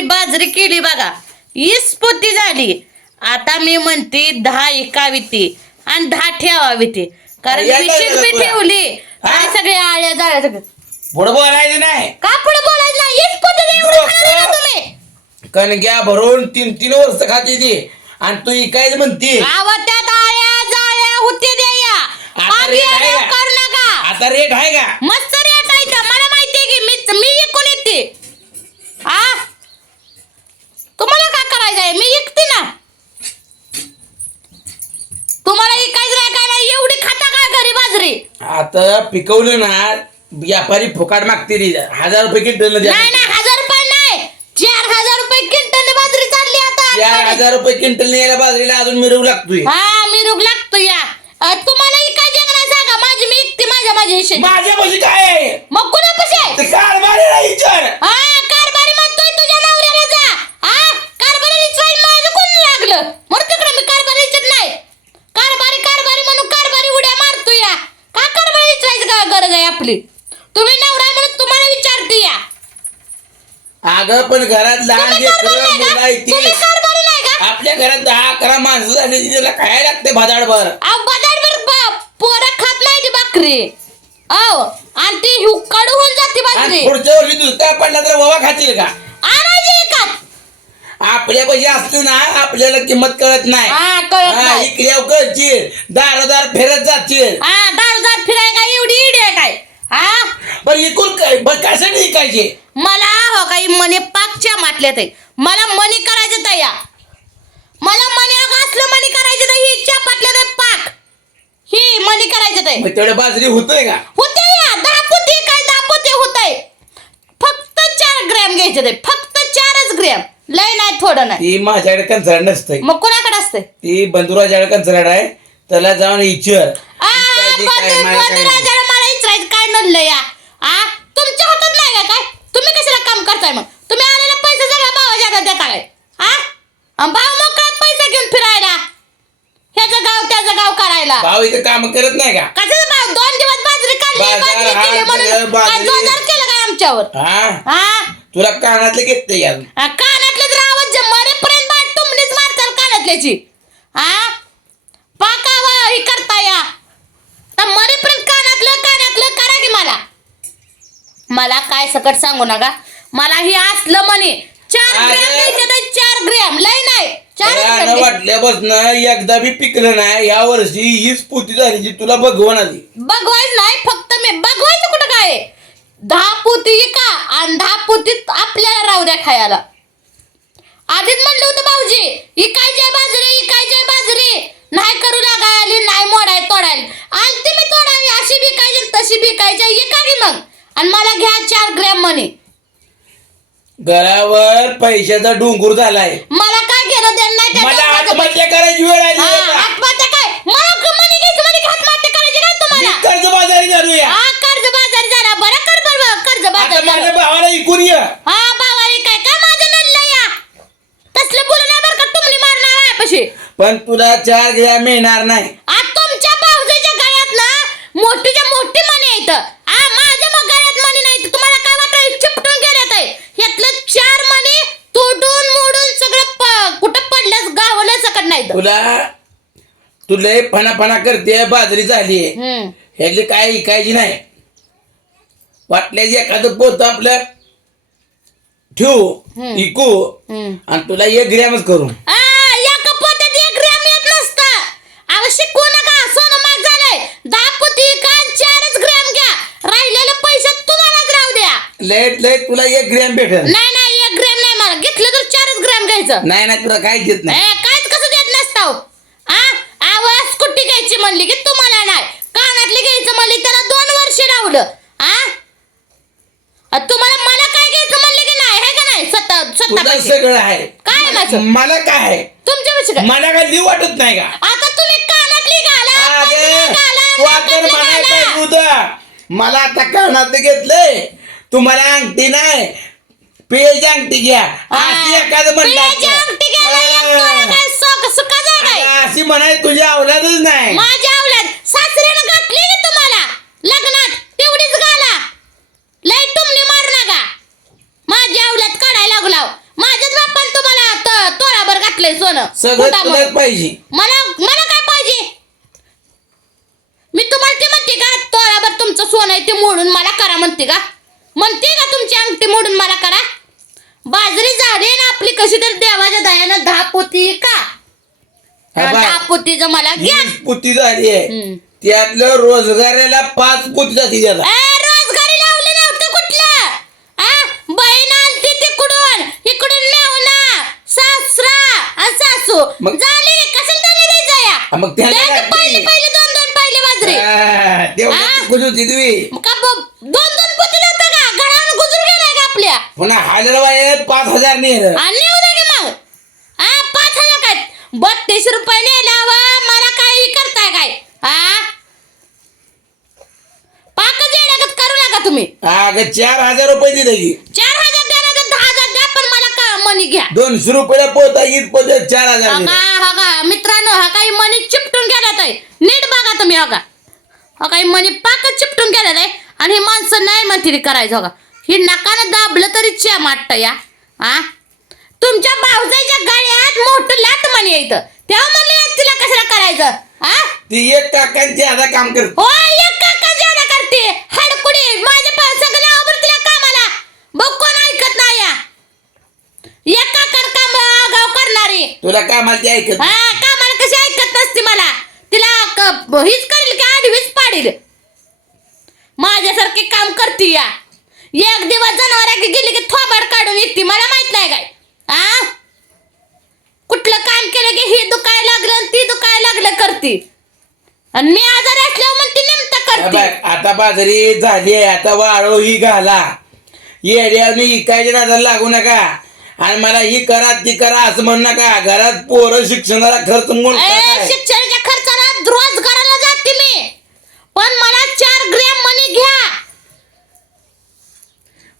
एवढी बाजरी केली बघा. वीस पोती झाली. आता मी म्हणते दहा एकावी ती आणि दहा ठेवावी ती कारण या काय मी? ठेवली. हा? आणि सगळे आळ्या जाळ्या सगळं पुढं बोलायचं नाही. का पुढे बोलायचं नाही? वीस पोती एवढं लोकं- खाल्लं ना तुम्ही कणग्या भरून तीन तीन वर्ष खाते ती. आणि तू इकायचं म्हणती. त्यात आळ्या जाळ्या होते द्या या. आता रेट आहे आळ्या का? करू नका. आता रेट आहे का? मस्त रेट आहे इथं. मला माहितीये की मी मी विकून येते. आ? काय करायचंय? मी ना. तुम्हाला नाही काय नाही? एवढी खाता काय घरी बाजरी? आता पिकवलं ना व्यापारी फुकाट मागते रे हजार रुपये क्विंटल नाही नाही हजार रुपये नाही. चार हजार रुपये क्विंटल बाजरी चालली चार आता हजार रुपये क्विंटल यायला बाजरीला अजून मिरवू लागतोय. हा मी रोग लागतो या. अ, तुम्हाला विकायचे का नाही सांगा? माझी मी माझ्या माझ्या माझ्या काय? आहे मग कुणा कसे ते विचार हा कारभारी म्हणतोय तुझ्या नवऱ्याला जा हा कारभारी विचारायला माझं कोण लागलं मग तिकडे मी कारभारी विचारत नाही कारभारी कारभारी म्हणून कारभारी उड्या मारतो या का कारभारी विचारायचं का गरज आहे आपली. तुम्ही नवरा म्हणून तुम्हाला विचारते या. अगं पण घरात लहान तुम्ही कारभारी लेकरं नाही मुलं का? आहेत तुम्ही ती. कारभारी नाही का? आपल्या घरात दहा अकरा माणसं झाली की त्याला खायला लागते भादाडभर? अहो बदाडभर बा- पोरं खात नाही ती भाकरी अहो आणि ती हुक्काडू होऊन जाते आणि भाकरी पुढच्या वर्षी दुष्काळ पडला तर बाबा खातील का? आणायची एकात. आपल्या पैसे असते ना आपल्याला किंमत कळत नाही. हा कळत हा, नाही. इकड्याव कळतील दारोदार फिरत जातील हा दारदार फिराय काय एवढी इडी आहे काय हा पण इकून काय बरं इकायचे मला हो काही मने पाकच्या माटल्यात आहे मला मनी करायचं तर या. मला मनी अगं असलं मनी करायचं तर ही च्या पाटल्यात आहे पाक. ही मनी करायचं ते मग तेवढं बाजरी होतोय का? होते या दहा पोते काय दहा पोते होत आहे फक्त चार ग्रॅम घ्यायचे ते फक्त चारच ग्रॅम. लय नाही थोडं नाही. ती माझ्याकडे कंचराड नसतंय. मग कोणाकडे असते ती बंधुराजाकडे कंचराड आहे त्याला जाऊन इचर. बंधू राजाला मला काय नडलं या आ तुमच्या हातात नाही का काय तुम्ही कशाला काम करताय मग. तुम्ही आलेला पैसा सगळा भावाच्या हातात देता काय हा भाव मोकळा पैसा घेऊन फिरायला. ह्याचं गाव त्याचं गाव करायला. भाऊ इथं काम करत नाही का? कशाचं भाव? दोन दिवस बाजरी काढली बाजार, बाजरी केली म्हणून सगळं बाजरी. काय जोरदार केलं काय आमच्यावर? हा? हा? तुला कानातले घेतले यार हा, कानातले तर आवाज जे मरेपर्यंत बाट तुमनीच मारताल कानातल्याची. हा? पाकावा ही करता या. तर मरेपर्यंत कानातलं कानातलं करा की मला. मला काय सकट सांगू नका. मला ही असलं म्हणे. चार अरे. ग्रॅम द्यायचे तर चार ग्रॅम लय नाही. चार वाटल्यापासून एकदा बी पिकलं नाही. या वर्षी हीच पोती झाली जी तुला भगवान आली. बघवायच नाही फक्त मी बघवायचं कुठं काय? दहा पोती का आणि दहा पोतीत आपल्याला राहू द्या खायला. आधीच म्हणलं होतं भाऊजी इकायचे बाजरी इकायचे बाजरी नाही करू लागायला नाही मोडाय तोडायला आलती मी तोडावी अशी बिकायची तशी बिकायची इका की मग आणि मला घ्या चार ग्रॅम मनी घरावर पैशाचा डोंगर झालाय. मला काय घेणं देणं नाही त्या मला आत्महत्या करायची वेळ आली हा, आता. आत्महत्या काय? मला मनी घ्यायची मनी आत्महत्या करायची काय मी तुम्हाला कर्ज बाजारी झालोया हा कर्ज बाजारी झाला. बरं कर बरं कर्ज आता बाजारी झाला. माझ्या भावाला इकून ये. हा बाबाई काय काय माझं नडलं या? तसलं बोलू नाही बरं का तुमली मारणार आहे पशी पण तुला चार ग्रॅम मिळणार नाही तुमच्या भाऊजीच्या गळ्यात ना मोठीच्या मोठी मणी आहेत हा माझ्या मग गळ्यात मणी नाही तर तुम्हाला काय वाटलं चिपटून गेल्यात आहे ह्यातलं चार मणी तुटून मोडून सगळं प- कुठं पडल्यास गावलं सकट नाही तर. तुला तुला फणा फणा करते बाजरी झाली. ह्यातली काय इकायची नाही. वाटल्याची एखादं पोत आपलं ठेवू. इकू. आणि तुला एक ग्रॅमच करू. लेट लेट तुला एक ग्रॅम भेटेल. नाही नाही एक ग्रॅम नाही मला. घेतलं तर चारच ग्रॅम घ्यायचं. नाही नाही तुला काहीच देत नाही ए, काहीच कसं देत नसतं आ आवाज कुठे घ्यायची म्हणली की तुम्हाला नाही कानातली घ्यायचं म्हणली त्याला राहुलं आ? तुम्हाला मला काय घ्यायचं म्हणले की नाही? आहे का नाही? स्वतः स्वतः पैसे? सगळं आहे. काय आहे माझं? मला काय आहे? तुमच्या पैसे काय? मला काय लिव वाटत नाही का? आता तुम्ही कानातली घाला. तू आता नाकातली मला आता कानात घेतलंय. तुम्हाला अंगठी नाही. पेज अंगठी घ्या. अशी एखादं पिळाची अंगठी घ्यायला एक तोळा म्हणतात काय सुख- सुखाचं आहे काय? अशी म्हणाय तुझ्या अवलादच नाही. माझ्या अवलाद सासऱ्यानं घातली की तुम्हाला लग्नात तेवढीच घाला लय टुमणी मारू नका माझी अवलाद काढायला लागलाव माझ्या सगळं पोटामुळं. तुलाच पाहिजे. मला मला काय पाहिजे? मी तुम्हाला ते म्हणते का तोळाभर तुमचं सोनं आहे ते मोडून मला करा म्हणते का? म्हणते का तुमची अंगठी मोडून मला करा? बाजरी झाली ना आपली कशी तर देवाच्या दयानं दहा पोती का? हा बा. दहा पोतीचं मला. घ्या वीस पुती झाली आहे. हम्म. त्यातलं रोजगाराला पाच पुती जाती त्याला. ए, रोजगारी लावलं नव्हतं कुठलं आ बहीण आलती तिकडून इकडून मेवना सासरा आणि सासू मग- झाले कशाला झाले द्यायचं या हा, मग. पहिले पहिले दोन दोन पहिले बाजरी. तुम्ही. का ब- दोन दोन पोती नव्हतं का? घरावर गुजून गेलाय का आपल्या? पुन्हा पाच हजार नेलं. आणि की मग. हा पाच हजार काय? बत्तीस रुपये नेल्यावर मला काही करताय काय? हा? येण्यागत करू नका तुम्ही. अगं चार हजार रुपये दिले की. चार हजार द्या तर दहा हजार द्या पण मला का मनी घ्या. दोनशे रुपयाला पोता येत पोत चार हजार दिले. हा हा काही मनी चिपटून गेल्यात आहे. नीट बघा तुम्ही हा का हा काही मनी पाकच चिपटून गेलेलं आहे. आणि ही माणसं नाही म्हणते करायचं हो का ही नकानं दाबलं तरी च्या माटत या. हा तुमच्या भावजाईच्या गळ्यात मोठं लाट मणी येतं तेव्हा म्हणले तिला कशाला करायचं? हा ती एक काकांची काम करत. हो एक काका करते. हडकुडी माझ्या पा- सगळं लावा तिला कामाला. बघ कोण ऐकत नाही या. एक काकर काम गाव करणारी. तुला कामाला ते ऐकत हा कशी ऐकत नसते मला तिला क- हीच करेल की आडवीच पाडील माझ्यासारखे काम करते या एक दिवस जनावर गेली की थोबाड काढून येते मला माहीत नाही काय. आ? कुठलं काम केलं की हे दुखायला लागलं ती दुखायला लागलं करते. आणि मी आजारी असल्यावर म्हणते नेमतं करते. बघ, आता बाजरी झाली आहे आता वाळो ही घाला. येड्याने इकायच्या नादाला लागू नका. आणि मला ही करा ती करा असं म्हणू नका. घरात पोरं शिक्षणाला खर्च म्हणून ए? शिक्षणाच्या खर्चाला रोजगाराला जाते मी. पण मला चार ग्रॅम मनी घ्या.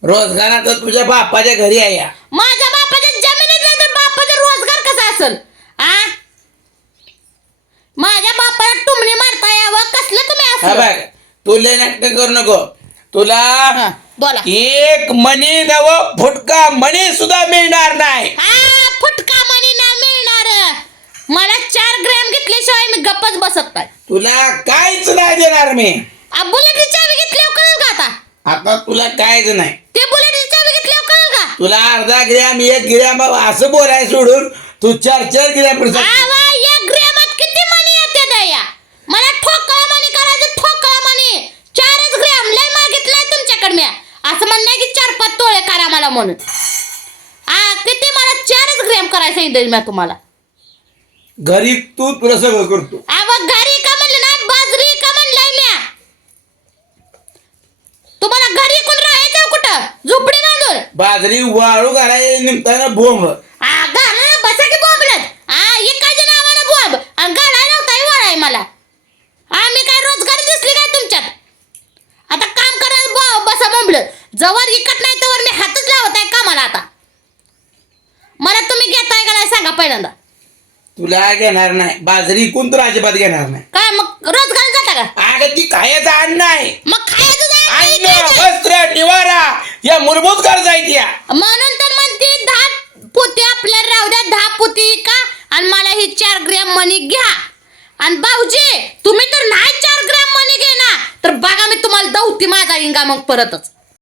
रोजगारात तुझ्या बापाच्या घरी आहे या. माझ्या बापाच्या जमिनीत नाही तर बापाचा रोजगार कसा असेल? आ? माझ्या बापाला टुमणी मारता यावं कसलं तुम्ही हा असं बघ नाटक करू नको. तुला बोला. एक मनी नव फुटका मनी सुद्धा मिळणार नाही. हा फुटका मनी ना मिळणार. मला चार ग्रॅम घेतल्याशिवाय मी गप्पच बसत नाही. तुला काहीच नाही देणार मी. आ, बुलेटची चावी आता तुला काहीच नाही. ते घेतल्यावर कळेल का? तुला अर्धा ग्रॅम एक ग्रॅम असं बोलाय सोडून तू चार चार ग्रॅम आवा एक ग्रॅमात किती मनी येते दया? मला ठोकळा करायचं ठोकळा चारच ग्रॅम लय मागितलाय तुमच्याकडे मी. असं म्हणणं की चार पाच तोळे करा मला म्हणून. आ किती मला चारच ग्रॅम करायचं सांगितलं मी तुम्हाला? घरी तू तुला सगळं करतो घरी का म्हणलं नाही बाजरी का म्हणलंय म्या तुम्हाला घरी कोण राहायचं कुठं झोपडी बाजरी वाळू घालाय निघताना बोंब. आ घाला बसा की बोंबलत. आ एकाच्या नावानं बोंब. आणि वळाय मला. आम्ही काय रोजगार दिसली काय तुमच्यात? आता काम करायला बो बसा जवळ इकत नाही तवर मी हातच लावत आहे कामाला आता. मला तुम्ही घेताय का नाही सांगा पहिल्यांदा. तुला घेणार नाही. बाजरी कोण तुला अजिबात घेणार नाही. काय मग रोजगार जाता का? अगं ती खायचं अन्न आहे. मग खायचं जाय, अन्न खायचं. वस्त्र निवारा या मूलभूत गरजा आहेत या म्हणून तर म्हणते दहा पोती आपल्याला राहू द्या दहा पोती का आणि मला ही चार ग्रॅम मनी घ्या आणि भाऊजी तुम्ही तर नाही चार ग्रॅम मनी घेणार तर बघा मी तुम्हाला दौती माझा इंगा मग परतच.